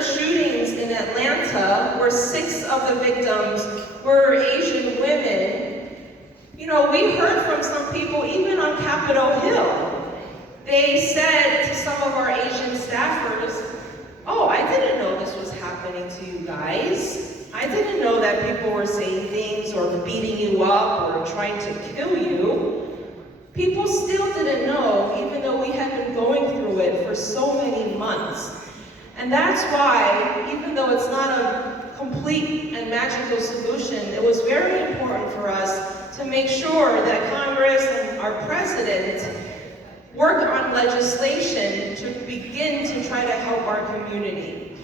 the shootings in Atlanta, where 6 of the victims were Asian women, you know, we heard from some people, even on Capitol Hill. They said to some of our Asian staffers, "Oh, I didn't know this was happening to you guys. I didn't know that people were saying things or beating you up or trying to kill you." People still didn't know, even though we had been going through it for so many months. And that's why, even though it's not a complete and magical solution, it was very important for us to make sure that Congress and our president work on legislation to begin to try to help our community.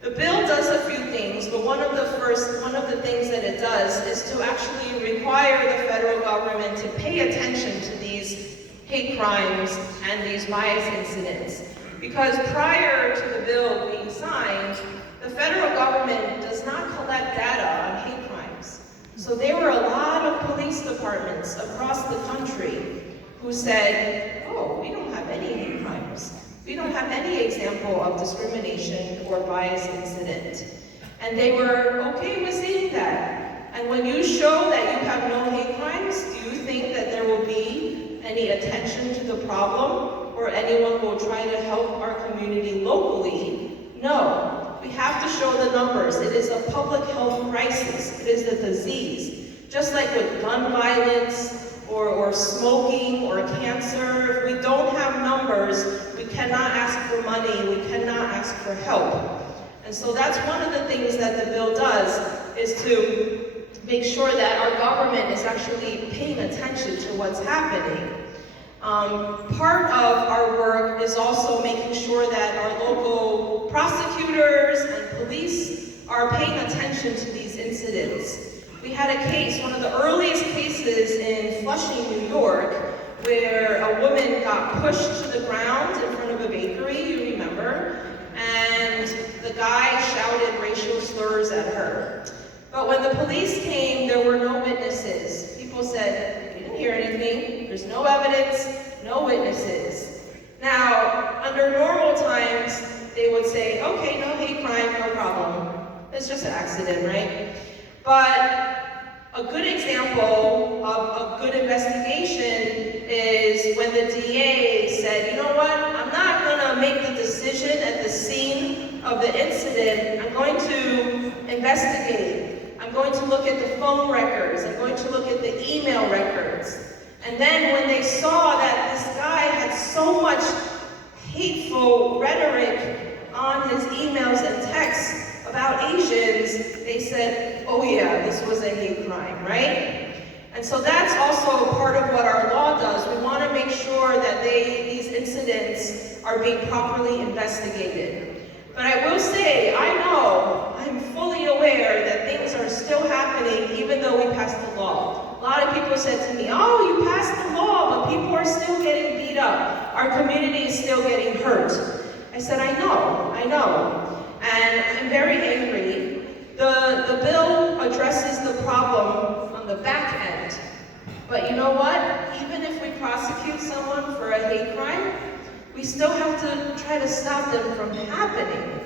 The bill does a few things, but one of the things that it does is to actually require the federal government to pay attention to these hate crimes and these bias incidents. Because prior to the bill being signed, the federal government does not collect data on hate crimes. So there were a lot of police departments across the country who said, "Oh, we don't have any hate crimes. We don't have any example of discrimination or bias incident." And they were okay with saying that. And when you show that you have no hate crimes, do you think that there will be any attention to the problem or anyone will try to help our community locally? No. We have to show the numbers. It is a public health crisis. It is a disease. Just like with gun violence or smoking or cancer, if we don't have numbers, we cannot ask for money, we cannot ask for help. And so that's one of the things that the bill does, is to make sure that our government is actually paying attention to what's happening. Part of our work is also making sure that our local prosecutors and police are paying attention to these incidents. We had a case, one of the earliest cases in Flushing, New York, where a woman got pushed to the ground in front of a bakery, you remember, and the guy shouted racial slurs at her. But when the police came, there were no witnesses. People said, "We didn't hear anything, there's no evidence, no witnesses." Now, under normal times, they would say, "Okay, no hate crime, no problem. It's just an accident, right?" But a good example of a good investigation is when the DA said, "You know what, I'm not gonna make the decision at the scene of the incident. I'm going to investigate. I'm going to look at the phone records. I'm going to look at the email records." And then when they saw that this guy had so much hateful rhetoric on his emails and texts about Asians, they said, "Oh yeah, this was a hate crime," right? And so that's also part of what our law does. We want to make sure that these incidents are being properly investigated. But I will say, I'm fully aware that things are still happening even though we passed the law. A lot of people said to me, "Oh, you passed the law, but people are still getting beat up. Our community is still getting hurt." I said, I know. And I'm very angry. The bill addresses the problem on the back end. But you know what? Even if we prosecute someone for a hate crime, we still have to try to stop them from happening.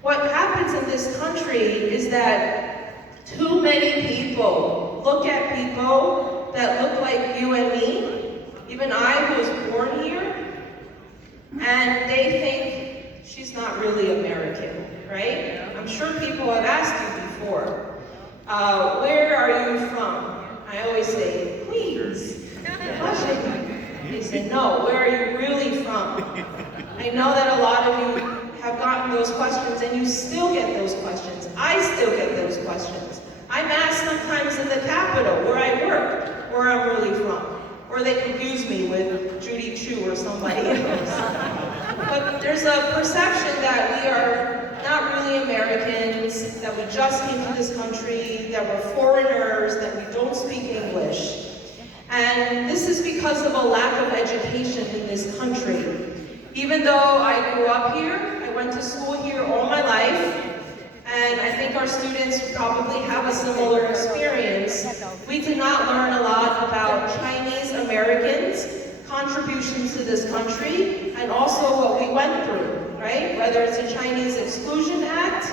What happens in this country is that too many people look at people that look like you and me, even I who was born here, and they think she's not really American, right? I'm sure people have asked you before, where are you from? I always say, Queens, Flushing. They say, no, where are you really from? I know that a lot of you have gotten those questions, and you still get those questions. I still get those questions. I'm asked sometimes in the Capitol, where I work, where I'm really from. Or they confuse me with Judy Chu or somebody else. But there's a perception that we are not really Americans, that we just came to this country, that we're foreigners, that we don't speak English. And this is because of a lack of education in this country. Even though I grew up here, I went to school here all my life, and I think our students probably have a similar experience. We did not learn a lot about Chinese Americans' contributions to this country, and also what we went through. right? Whether it's the Chinese Exclusion Act,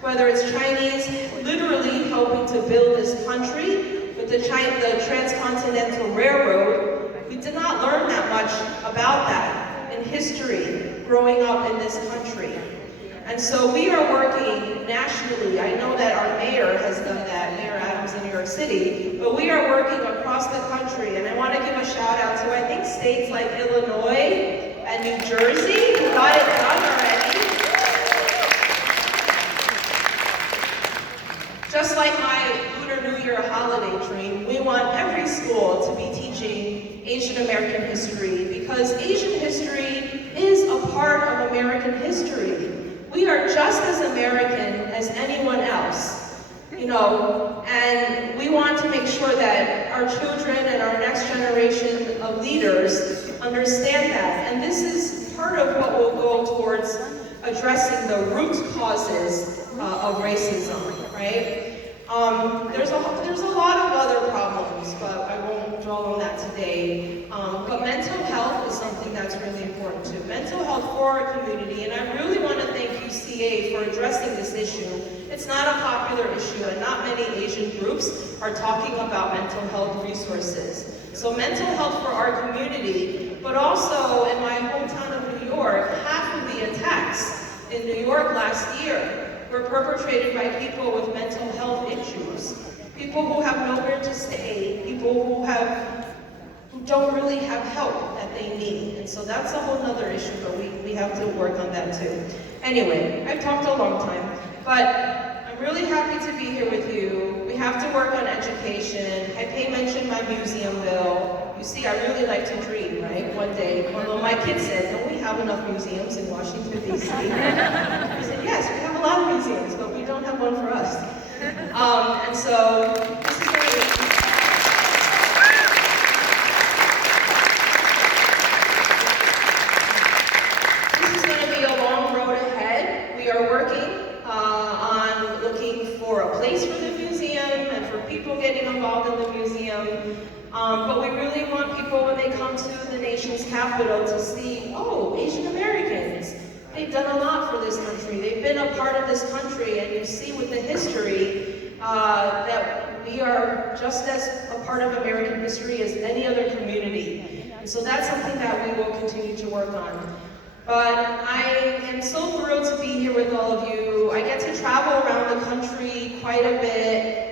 whether it's Chinese literally helping to build this country with the Transcontinental Railroad, we did not learn that much about that in history growing up in this country. And so we are working nationally. I know that our mayor has done that, Mayor Adams in New York City, but we are working across the country. And I want to give a shout out to, I think, states like Illinois and New Jersey who got it done already. Just like my Lunar New Year holiday dream, we want every school to be teaching Asian American history, because Asian history is a part of American history. We are just as American as anyone else, you know, and we want to make sure that our children and our next generation of leaders understand that. And this is part of what will go towards addressing the root causes of racism, right? There's a lot of other problems, but I won't dwell on that today. But mental health is something that's really important too. Mental health for our community, and I really want to thank UCA for addressing this issue. It's not a popular issue, and not many Asian groups are talking about mental health resources. So mental health for our community, but also in my hometown of New York, half of the attacks in New York last year were perpetrated by people with mental health issues. People who have nowhere to stay, people who don't really have help that they need. And so that's a whole other issue, but we have to work on that too. Anyway, I've talked a long time, but I'm really happy to be here with you. We have to work on education. Haipei mentioned my museum bill. You see, I really like to dream, right? One day, one of my kids said, don't we have enough museums in Washington, D.C.? I said, yes, we have a lot of museums, but we don't have one for us. And so, this is going to be a long road ahead. We are working on looking for a place for the museum and for people getting involved in the museum. But we really want people, when they come to the nation's capital, to see, oh, Asian Americans, they've done a lot for this country. They've been a part of this country, and you see with the history that we are just as a part of American history as any other community. And so that's something that we will continue to work on. But I am so thrilled to be here with all of you. I get to travel around the country quite a bit.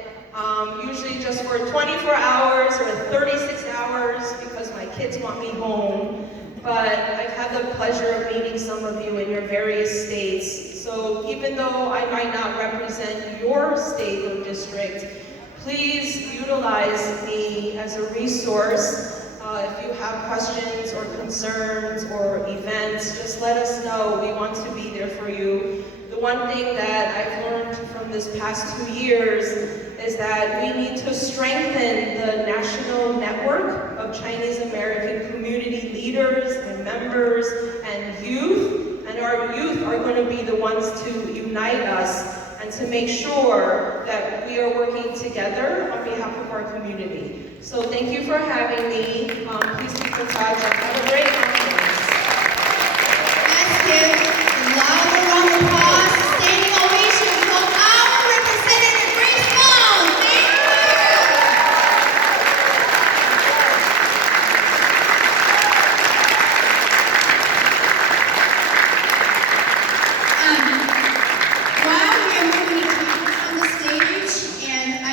Usually just for 24 hours or 36 hours because my kids want me home. But I've had the pleasure of meeting some of you in your various states. So even though I might not represent your state or district, please utilize me as a resource. If you have questions or concerns or events, just let us know. We want to be there for you. The one thing that I've learned from this past 2 years is that we need to strengthen the national network of Chinese American community leaders and members and youth. And our youth are going to be the ones to unite us and to make sure that we are working together on behalf of our community. So thank you for having me. Please keep in touch and have a great conference. Thank you.